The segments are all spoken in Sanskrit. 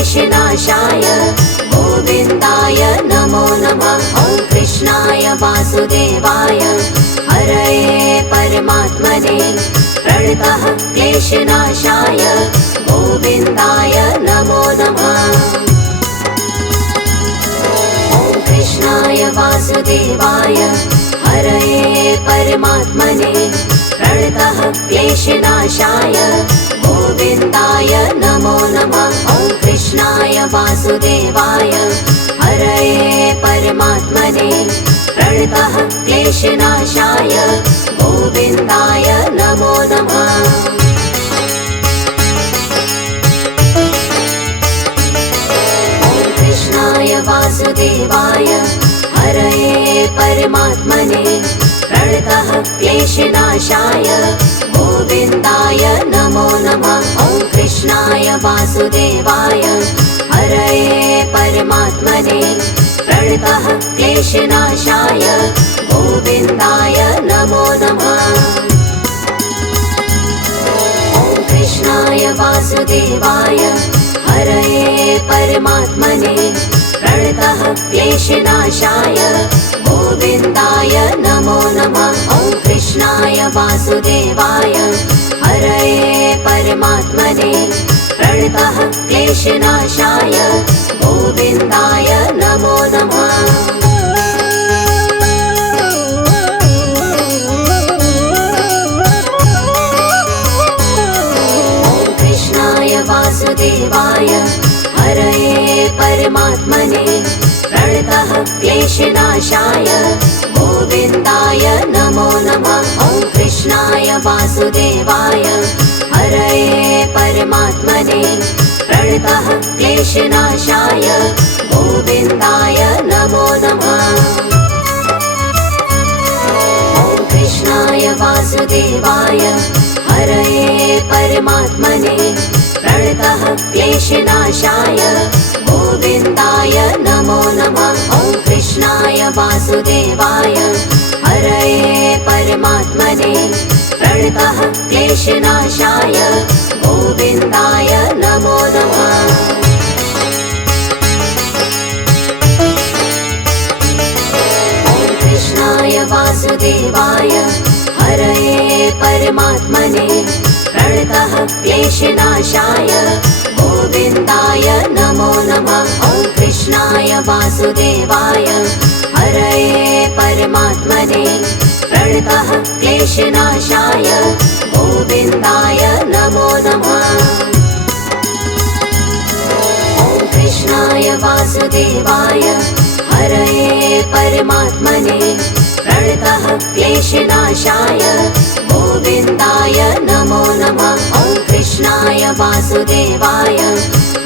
क्लेशनाशाय गोविन्दाय नमो नमः। ॐ कृष्णाय वासुदेवाय हरये परमात्मने प्रणतः क्लेशनाशाय गोविन्दाय नमो नमः। ॐ कृष्णाय वासुदेवाय हरये परमात्मने प्रणतः क्लेशनाशाय गोविन्दाय नमो नमः। ॐ कृष्णाय वासुदेवाय हरये परमात्मने प्रणतः क्लेशनाशाय गोविन्दाय नमो नमः। ॐ कृष्णाय वासुदेवाय हरये परमात्मने प्रणतः क्लेशनाशाय गोविन्दाय नमो नमः। ॐ कृष्णाय वासुदेवाय हरये परमात्मने प्रणतः क्लेशनाशाय गोविन्दाय नमो नमः। ॐ कृष्णाय वासुदेवाय हरये परमात्मने प्रणतः क्लेशनाशाय गोविन्दाय नमो नमः। ॐ कृष्णाय वासुदेवाय हरये परमात्मने प्रणतः क्लेशनाशाय गोविन्दाय नमो नमः। ॐ कृष्णाय वासुदेवाय हरये परमात्मने प्रणतः क्लेशनाशाय गोविन्दाय नमो नमः। ॐ कृष्णाय वासुदेवाय हरये परमात्मने प्रणतः क्लेशनाशाय गोविन्दाय नमो नमः। ॐ कृष्णाय वासुदेवाय हरये परमात्मने प्रणतः क्लेशनाशाय गोविन्दाय नमो नमः। ॐ कृष्णाय वासुदेवाय हरये परमात्मने प्रणतः क्लेशनाशाय गोविन्दाय नमो नमः। ॐ कृष्णाय वासुदेवाय हरये परमात्मने प्रणतः क्लेशनाशाय गोविन्दाय नमो नमः। ॐ कृष्णाय वासुदेवाय हरये परमात्मने प्रणतः क्लेशनाशाय गोविन्दाय नमो नमः। ॐ कृष्णाय वासुदेवाय हरये परमात्मने प्रणतः क्लेशनाशाय गोविन्दाय नमो नमः। ॐ कृष्णाय वासुदेवाय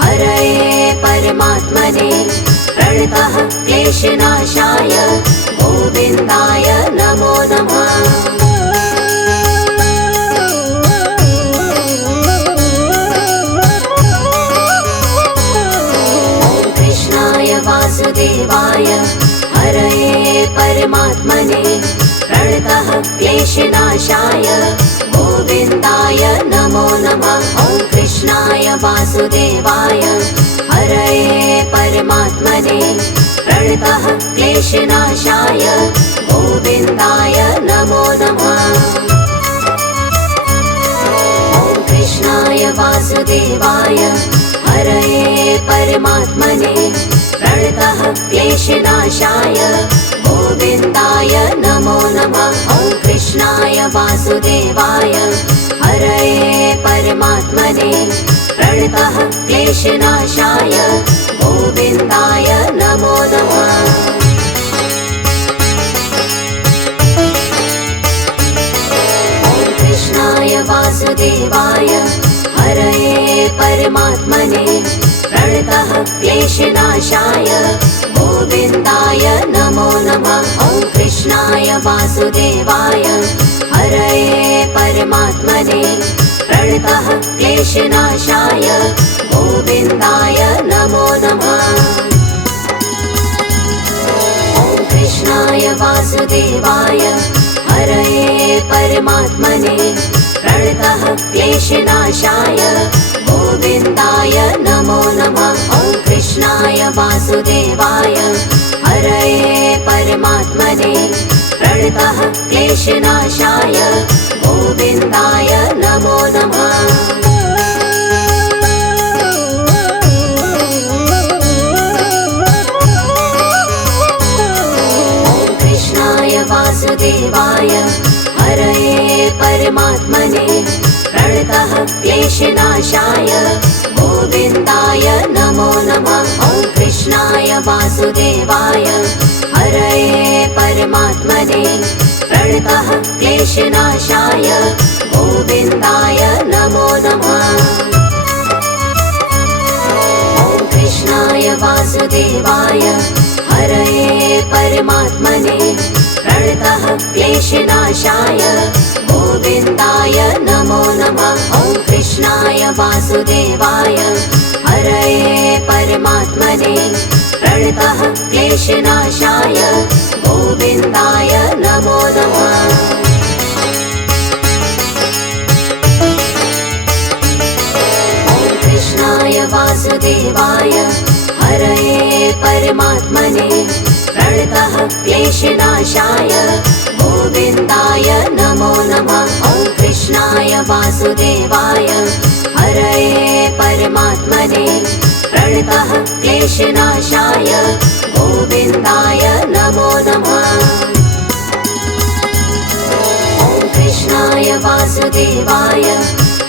हरये परमात्मने प्रणतः क्लेशनाशाय गोविन्दाय नमो नमः। ॐ कृष्णाय वासुदेवाय हरये परमात्मने प्रणतः क्लेशनाशाय गोविन्दाय नमो नमः। ॐ कृष्णाय वासुदेवाय हरये परमात्मने प्रणतः क्लेशनाशाय गोविन्दाय नमो नमः। ॐ कृष्णाय वासुदेवाय हरये परमात्मने प्रणतः क्लेशनाशाय गोविन्दाय नमो नमः। ॐ कृष्णाय वासुदेवाय हरये परमात्मने प्रणतः क्लेशनाशाय गोविन्दाय नमो नमः। ॐ कृष्णाय वासुदेवाय हरये परमात्मने प्रणतः क्लेशनाशाय गोविन्दाय नमो नमः। ॐ कृष्णाय वासुदेवाय हरये परमात्मने प्रणतः क्लेशनाशाय गोविन्दाय नमो नमः। ॐ कृष्णाय वासुदेवाय हरये परमात्मने प्रणतः क्लेशनाशाय गोविन्दाय नमो नमः। वासुदेवाय हरये परमात्मने प्रणतः क्लेशनाशाय गोविन्दाय नमो नमः। वासुदेवाय हरये परमात्मने प्रणतः क्लेशनाशाय गोविन्दाय नमो नमः। ॐ कृष्णाय वासुदेवाय हरये परमात्मने प्रणतः क्लेशनाशाय गोविन्दाय नमो नमः। ॐ कृष्णाय वासुदेवाय हरये परमात्मने प्रणतः क्लेशनाशाय गोविन्दाय नमो नमः। ॐ कृष्णाय वासुदेवाय हरये परमात्मने प्रणतः क्लेशनाशाय गोविन्दाय नमो नमः। ॐ कृष्णाय वासुदेवाय हरये परमात्मने प्रणतः क्लेशनाशाय गोविन्दाय नमो नमः। ॐ कृष्णाय वासुदेवाय हरये परमात्मने प्रणतः क्लेशनाशाय गोविन्दाय नमो नमः। ॐ कृष्णाय वासुदेवाय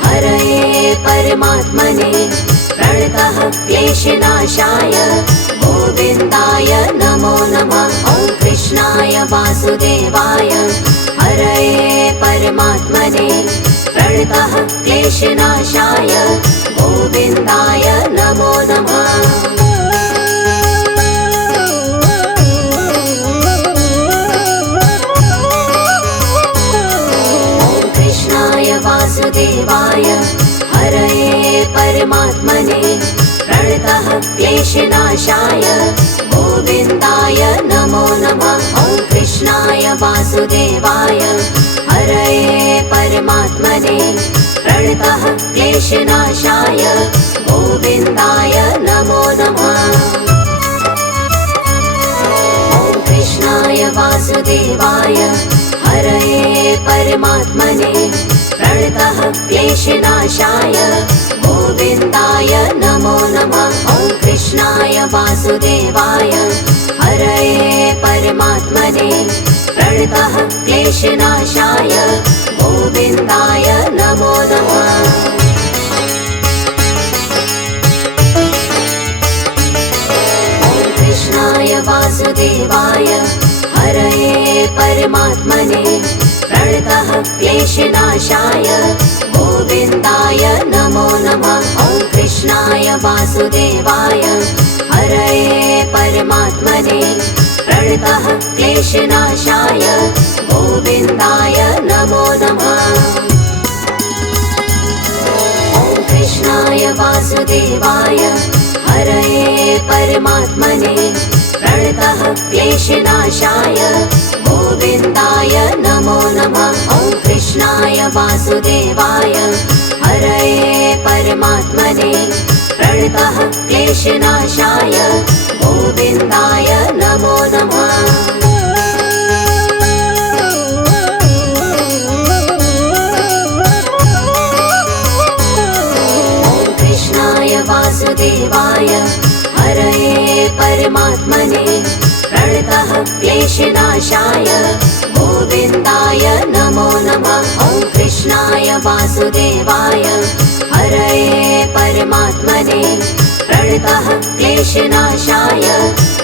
हरये परमात्मने प्रणतः क्लेशनाशाय गोविन्दाय नमो नमः। ॐ कृष्णाय वासुदेवाय हरये परमात्मने प्रणतः क्लेशनाशाय गोविन्दाय नमो नमः। ॐ कृष्णाय वासुदेवाय हरये परमात्मने प्रणतः क्लेशनाशाय गोविन्दाय नमो नमः। ॐ कृष्णाय वासुदेवाय हरये परमात्मने प्रणतः क्लेशनाशाय गोविन्दाय नमो नमः। ॐ कृष्णाय वासुदेवाय हरये परमात्मने प्रणतः क्लेशनाशाय गोविन्दाय नमो नमः। ॐ कृष्णाय वासुदेवाय हरये परमात्मने प्रणतः क्लेशनाशाय गोविन्दाय नमो नमः। ॐ कृष्णाय वासुदेवाय हरये परमात्मने प्रणतः क्लेशनाशाय गोविन्दाय नमो नमः। ॐ कृष्णाय वासुदेवाय हरये परमात्मने प्रणतः क्लेशनाशाय गोविन्दाय नमो नमः। ॐ कृष्णाय वासुदेवाय हरये परमात्मने प्रणतः क्लेशनाशाय गोविन्दाय नमो नमः। ॐ कृष्णाय वासुदेवाय हरये परमात्मने प्रणतः क्लेशनाशाय गोविन्दाय नमो नमः। ॐ कृष्णाय वासुदेवाय हरये परमात्मने प्रणतः क्लेशनाशाय गोविन्दाय नमो नमः। ॐ कृष्णाय वासुदेवाय हरये परमात्मने प्रणतः क्लेशनाशाय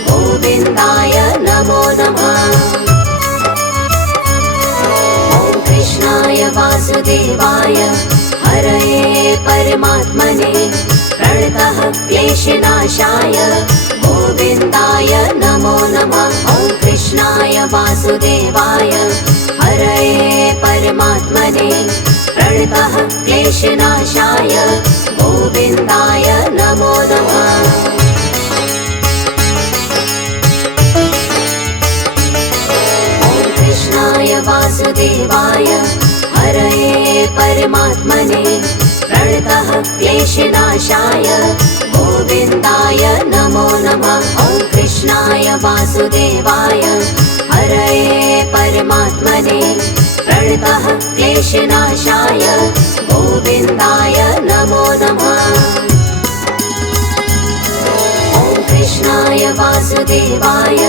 गोविन्दाय नमो नमः। ॐ कृष्णाय वासुदेवाय हरये परमात्मने प्रणतः क्लेशनाशाय गोविन्दाय नमो नमः। ॐ कृष्णाय वासुदेवाय हरये परमात्मने प्रणतः क्लेशनाशाय गोविन्दाय नमो नमः। ॐ कृष्णाय वासुदेवाय हरये परमात्मने प्रणतः क्लेशनाशाय गोविन्दाय नमो नमः। वासुदेवाय हरये परमात्मने प्रणतः क्लेशनाशाय गोविन्दाय नमो नमः। ॐ कृष्णाय वासुदेवाय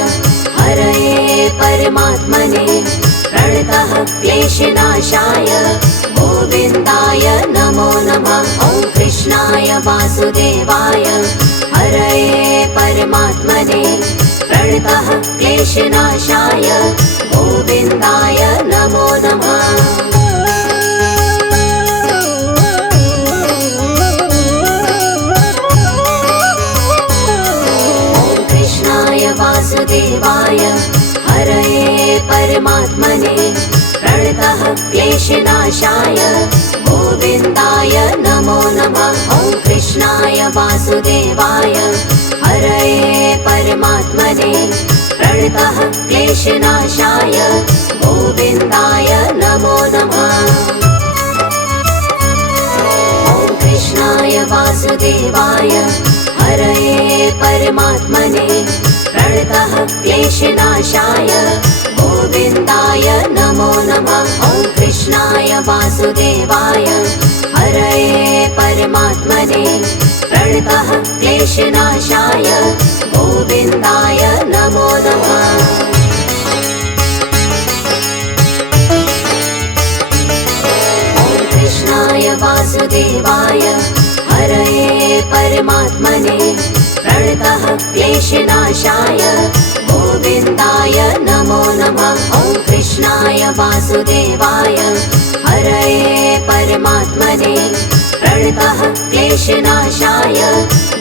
हरये परमात्मने प्रणतः क्लेशनाशाय गोविन्दाय नमो नमः। ॐ कृष्णाय वासुदेवाय हरये परमात्मने प्रणतः क्लेशनाशाय गोविन्दाय नमो नमः। ॐ कृष्णाय वासुदेवाय हरये परमात्मने प्रणतः क्लेशनाशाय गोविन्दाय नमो नमः। ॐ कृष्णाय वासुदेवाय हरये परमात्मने प्रणतः क्लेशनाशाय गोविन्दाय नमो नमः। ॐ कृष्णाय वासुदेवाय हरये परमात्मने प्रणतः क्लेशनाशाय गोविन्दाय नमो नमः। ॐ कृष्णाय वासुदेवाय हरये परमात्मने प्रणतः क्लेशनाशाय गोविन्दाय नमो नमः। ॐ कृष्णाय वासुदेवाय हरये परमात्मने प्रणतः क्लेशनाशाय गोविन्दाय नमो नमः। ॐ कृष्णाय वासुदेवाय हरये परमात्मने प्रणतः क्लेशनाशाय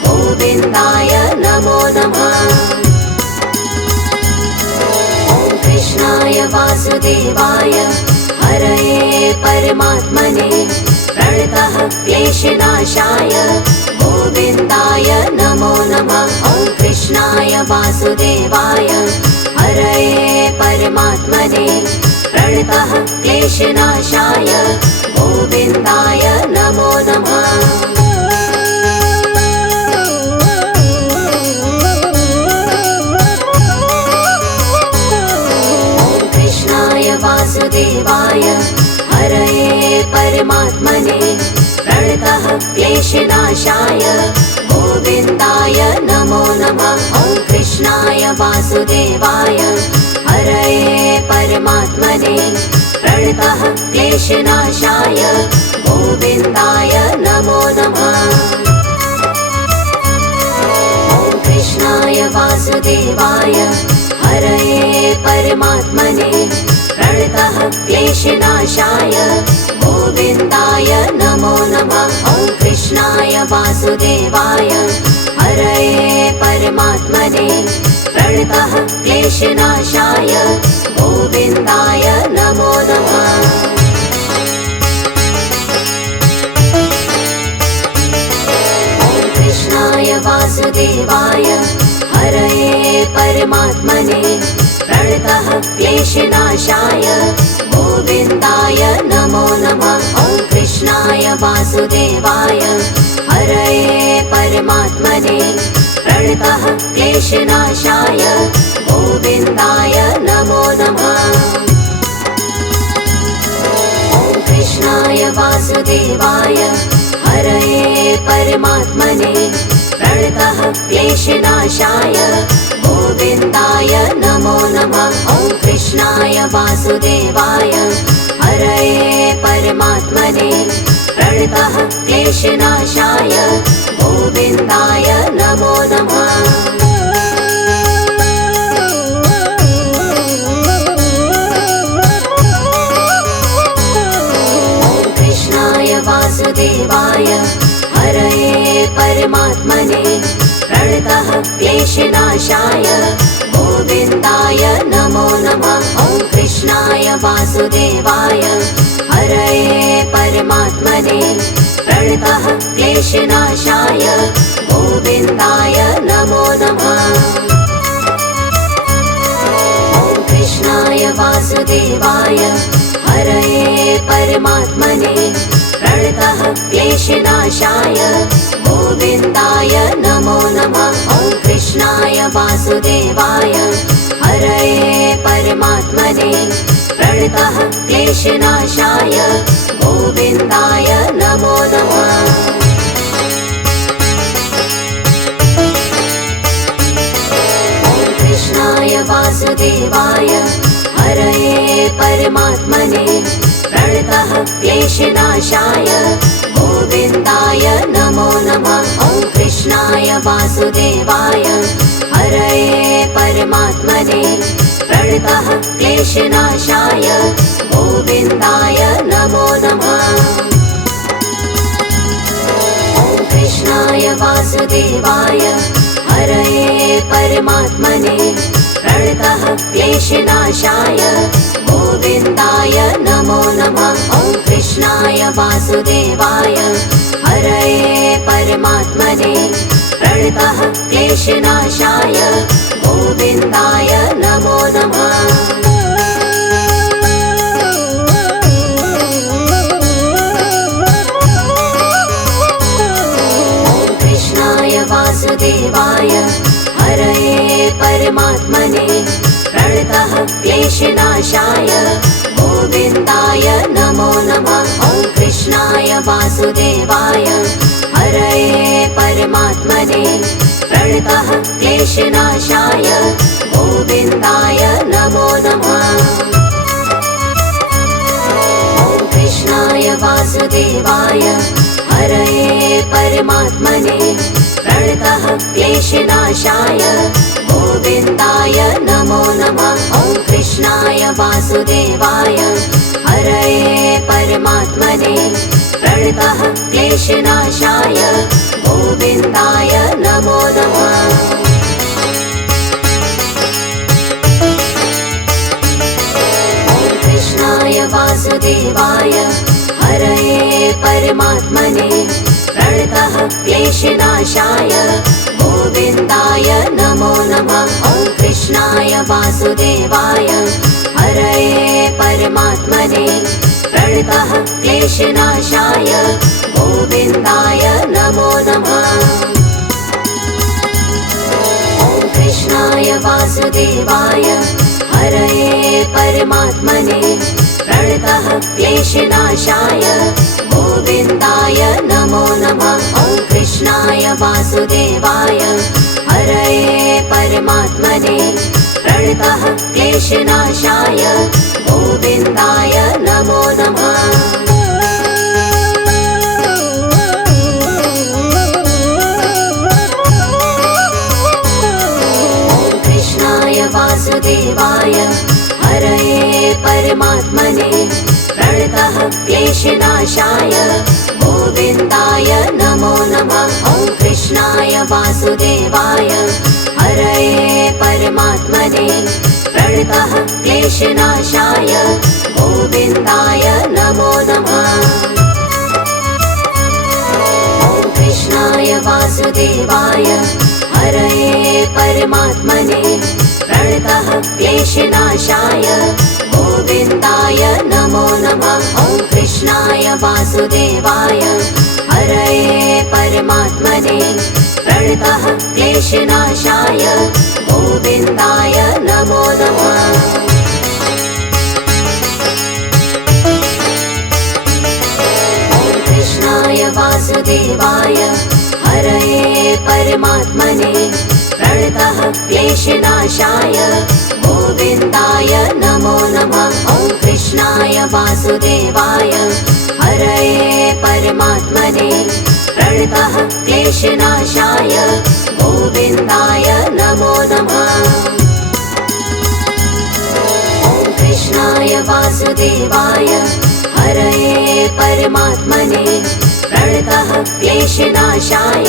गोविन्दाय नमो नमः। ॐ कृष्णाय वासुदेवाय हरये परमात्मने प्रणतः क्लेशनाशाय गोविन्दाय नमो नमः। ॐ कृष्णाय वासुदेवाय हरये परमात्मने प्रणतः क्लेशनाशाय गोविन्दाय नमो नमः। ॐ कृष्णाय वासुदेवाय हरये परमात्मने प्रणतः क्लेशनाशाय गोविन्दाय नमो नमः। ॐ कृष्णाय वासुदेवाय हरये परमात्मने प्रणतः क्लेशनाशाय गोविन्दाय नमो नमः। ॐ कृष्णाय वासुदेवाय हरये परमात्मने प्रणतः क्लेशनाशाय गोविन्दाय नमो नमः। ॐ कृष्णाय वासुदेवाय हरये परमात्मने प्रणतः क्लेशनाशाय गोविन्दाय नमो नमः। ॐ कृष्णाय वासुदेवाय हरये परमात्मने प्रणतः क्लेशनाशाय गोविन्दाय नमो नमः। ॐ कृष्णाय वासुदेवाय हरये परमात्मने प्रणतः क्लेशनाशाय गोविन्दाय नमो नमः। ॐ कृष्णाय वासुदेवाय हरये परमात्मने प्रणतः क्लेशनाशाय गोविन्दाय नमो नमः। ॐ कृष्णाय वासुदेवाय हरये परमात्मने प्रणतः क्लेशनाशाय गोविन्दाय नमो नमः। ॐ कृष्णाय वासुदेवाय हरये परमात्मने प्रणतः क्लेशनाशाय गोविन्दाय नमो नमः। ॐ कृष्णाय वासुदेवाय हरये परमात्मने प्रणतः क्लेशनाशाय गोविन्दाय नमो नमः। ॐ कृष्णाय वासुदेवाय हरये परमात्मने प्रणतः क्लेशनाशाय गोविन्दाय नमो नमः। ॐ कृष्णाय वासुदेवाय क्लेशनाशाय गोविन्दाय नमो नमः। कृष्णाय वासुदेवाय हरये परमात्मने प्रणतः क्लेशनाशाय गोविन्दाय नमो नमः। ॐ कृष्णाय वासुदेवाय हरये परमात्मने प्रणतः क्लेशनाशाय गोविन्दाय नमो नमः। ॐ कृष्णाय वासुदेवाय हरये परमात्मने प्रणतः क्लेशनाशाय गोविन्दाय नमो नमः। ॐ कृष्णाय वासुदेवाय हरये परमात्मने प्रणतः क्लेशनाशाय गोविन्दाय नमो नमः। वासुदेवाय हरये परमात्मने प्रणतः क्लेशनाशाय गोविन्दाय नमो नमः। ॐ कृष्णाय वासुदेवाय हरये परमात्मने प्रणतः क्लेशनाशाय गोविन्दाय नमो नमः। ॐ कृष्णाय वासुदेवाय हरये परमात्मने प्रणतः क्लेशनाशाय गोविन्दाय नमो नमः। ॐ कृष्णाय वासुदेवाय हरये परमात्मने प्रणतः क्लेशनाशाय गोविन्दाय नमो नमः। ॐ कृष्णाय वासुदेवाय हरये परमात्मने प्रणतः क्लेशनाशाय गोविन्दाय नमो नमः। ॐ कृष्णाय वासुदेवाय हरये परमात्मने प्रणतः क्लेशनाशाय गोविन्दाय नमो नमः। ॐ कृष्णाय वासुदेवाय हरये परमात्मने प्रणतः क्लेशनाशाय गोविन्दाय नमो नमः। ॐ कृष्णाय वासुदेवाय हरये परमात्मने प्रणतः क्लेशनाशाय गोविन्दाय नमो नमः। ॐ कृष्णाय वासुदेवाय हरये परमात्मने प्रणतः क्लेशनाशाय गोविन्दाय नमो नमः। ॐ कृष्णाय वासुदेवाय हरये परमात्मने प्रणतः क्लेशनाशाय गोविन्दाय नमो नमः। ॐ कृष्णाय वासुदेवाय हरये परमात्मने प्रणतः क्लेशनाशाय गोविन्दाय नमो नमः। ॐ कृष्णाय वासुदेवाय हरये परमात्मने प्रणतः क्लेशनाशाय गोविन्दाय नमो नमः। ॐ कृष्णाय वासुदेवाय हरये परमात्मने प्रणतः क्लेशनाशाय गोविन्दाय नमो नमः। ॐ कृष्णाय वासुदेवाय हरये परमात्मने प्रणतः क्लेशनाशाय गोविन्दाय नमो नमः। ॐ कृष्णाय वासुदेवाय हरये परमात्मने प्रणतः क्लेशनाशाय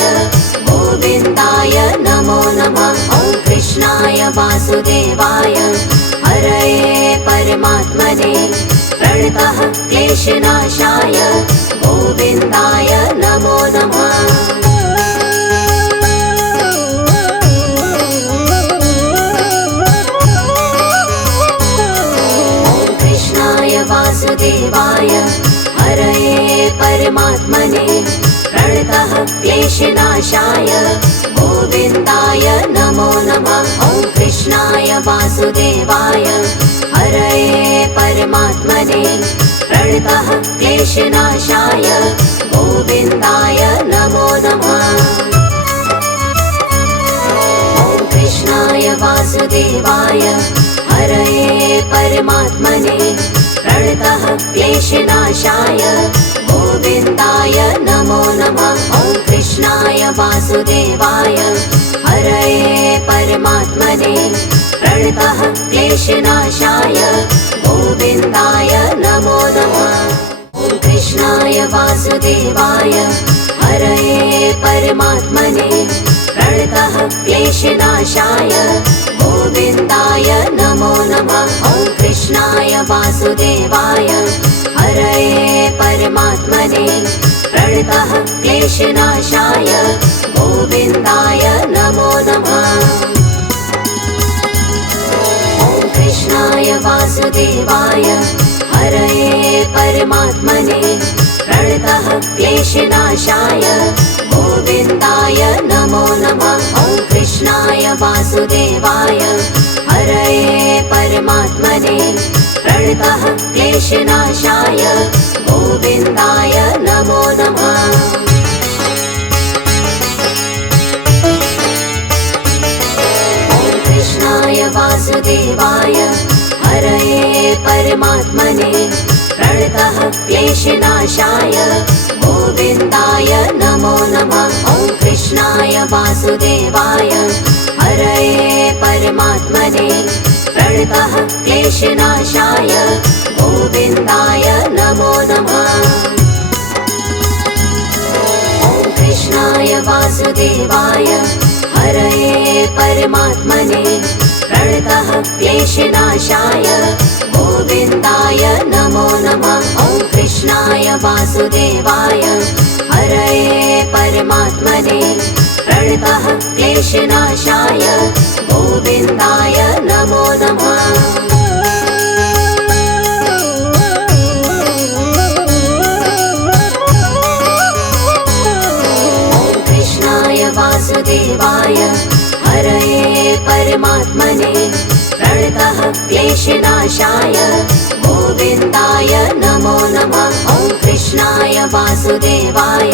गोविन्दाय नमो नमः। ॐ कृष्णाय वासुदेवाय हरये परमात्मने प्रणतः क्लेशनाशाय गोविन्दाय नमो नमः। ॐ कृष्णाय वासुदेवाय हरये परमात्मने प्रणतः क्लेशनाशाय गोविन्दाय नमो नमः। ॐ कृष्णाय वासुदेवाय हरये परमात्मने प्रणतः क्लेशनाशाय गोविन्दाय नमो नमः। ॐ कृष्णाय वासुदेवाय हरये परमात्मने प्रणतः क्लेशनाशाय गोविन्दाय नमो नमः। ॐ कृष्णाय वासुदेवाय हरये परमात्मने प्रणतः क्लेशनाशाय गोविन्दाय नमो नमः। ॐ कृष्णाय वासुदेवाय हरये परमात्मने प्रणतः क्लेशनाशाय गोविन्दाय नमो नमः। ॐ कृष्णाय वासुदेवाय हरये परमात्मने प्रणतः क्लेशनाशाय गोविन्दाय नमो नमः। ॐ कृष्णाय वासुदेवाय हरये परमात्मने प्रणतः क्लेशनाशाय गोविन्दाय नमो नमः। ॐ कृष्णाय वासुदेवाय हरये परमात्मने प्रणतः क्लेशनाशाय गोविन्दाय नमो नमः। ॐ कृष्णाय वासुदेवाय हरये परमात्मने प्रणतः क्लेशनाशाय गोविन्दाय नमो नमः। ॐ कृष्णाय वासुदेवाय हरये परमात्मने प्रणतः क्लेशनाशाय गोविन्दाय नमो नमः। ॐ कृष्णाय वासुदेवाय हरये परमात्मने प्रणतः क्लेशनाशाय गोविन्दाय नमो नमः। ॐ कृष्णाय वासुदेवाय हरये परमात्मने प्रणतः क्लेशनाशाय गोविन्दाय नमो नमः। ॐ कृष्णाय वासुदेवाय हरये परमात्मने प्रणतः क्लेशनाशाय गोविन्दाय नमो नमः। ॐ कृष्णाय वासुदेवाय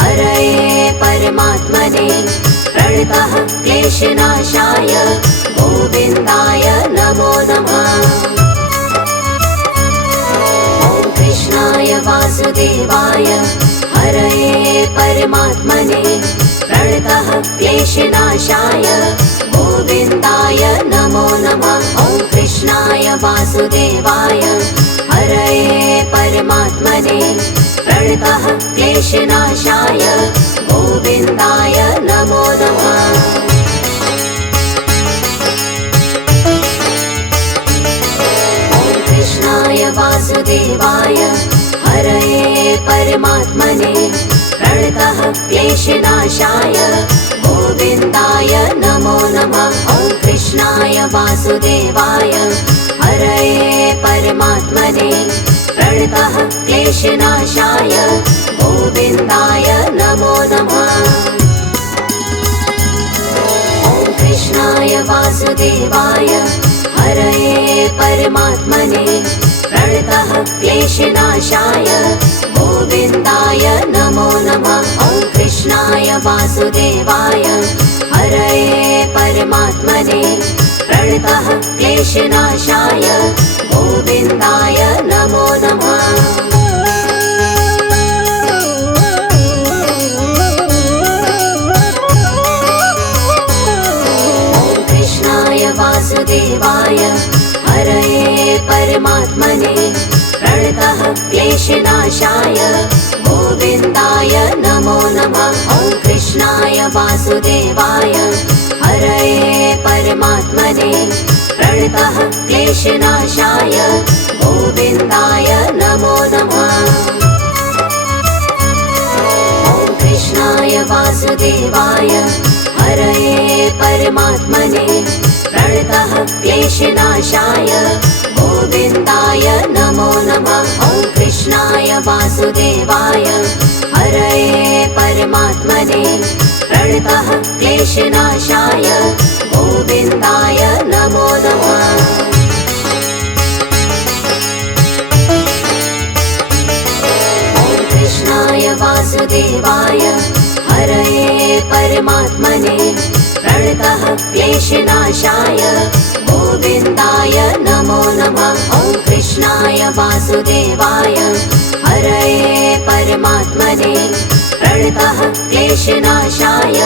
हरये परमात्मने प्रणतः क्लेशनाशाय गोविन्दाय नमो नमः। ॐ कृष्णाय वासुदेवाय हरये परमात्मने प्रणतः क्लेशनाशाय गोविन्दाय नमो नमः। ॐ कृष्णाय वासुदेवाय हरये परमात्मने प्रणतः क्लेशनाशाय गोविन्दाय नमो नमः। ॐ कृष्णाय वासुदेवाय हरये परमात्मने प्रणतः क्लेशनाशाय गोविन्दाय नमो नमः। ॐ कृष्णाय वासुदेवाय हरये परमात्मने प्रणतः क्लेशनाशाय गोविन्दाय नमो नमः। ॐ कृष्णाय वासुदेवाय हरये परमात्मने प्रणतः क्लेशनाशाय गोविन्दाय नमो नमः। ॐ कृष्णाय वासुदेवाय हरये परमात्मने प्रणतः क्लेशनाशाय गोविन्दाय नमो नमः। ॐ कृष्णाय वासुदेवाय हरये परमात्मने प्रणतः क्लेशनाशाय गोविन्दाय नमो नमः। ॐ कृष्णाय वासुदेवाय हरये परमात्मने प्रणतः क्लेशनाशाय गोविन्दाय नमो नमः। ॐ कृष्णाय वासुदेवाय हरये परमात्मने प्रणतः क्लेशनाशाय गोविन्दाय नमो नमः। ॐ कृष्णाय वासुदेवाय हरये परमात्मने प्रणतः क्लेशनाशाय गोविन्दाय नमो नमः। परमात्मने प्रणतः क्लेशनाशाय गोविन्दाय नमो नमः। ॐ कृष्णाय वासुदेवाय हरये परमात्मने प्रणतः क्लेशनाशाय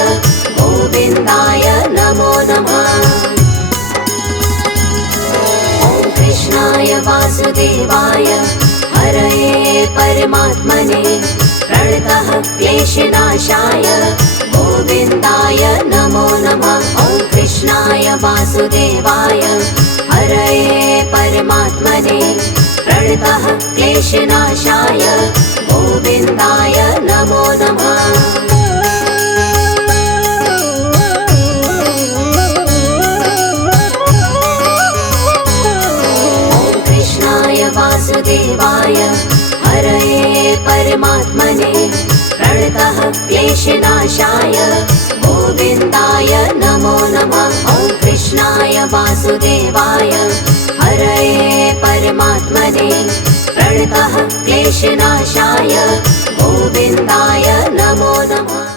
गोविन्दाय नमो नमः। ॐ कृष्णाय वासुदेवाय हरये परमात्मने प्रणतः क्लेशनाशाय गोविन्दाय नमो नमः। ॐ कृष्णाय वासुदेवाय हरये परमात्मने प्रणतः क्लेशनाशाय गोविन्दाय नमो नमः। वासुदेवाय हरये परमात्मने प्रणतः क्लेशनाशाय गोविन्दाय नमो नमः। ॐ कृष्णाय वासुदेवाय हरये परमात्मने प्रणतः क्लेशनाशाय गोविन्दाय नमो नमः।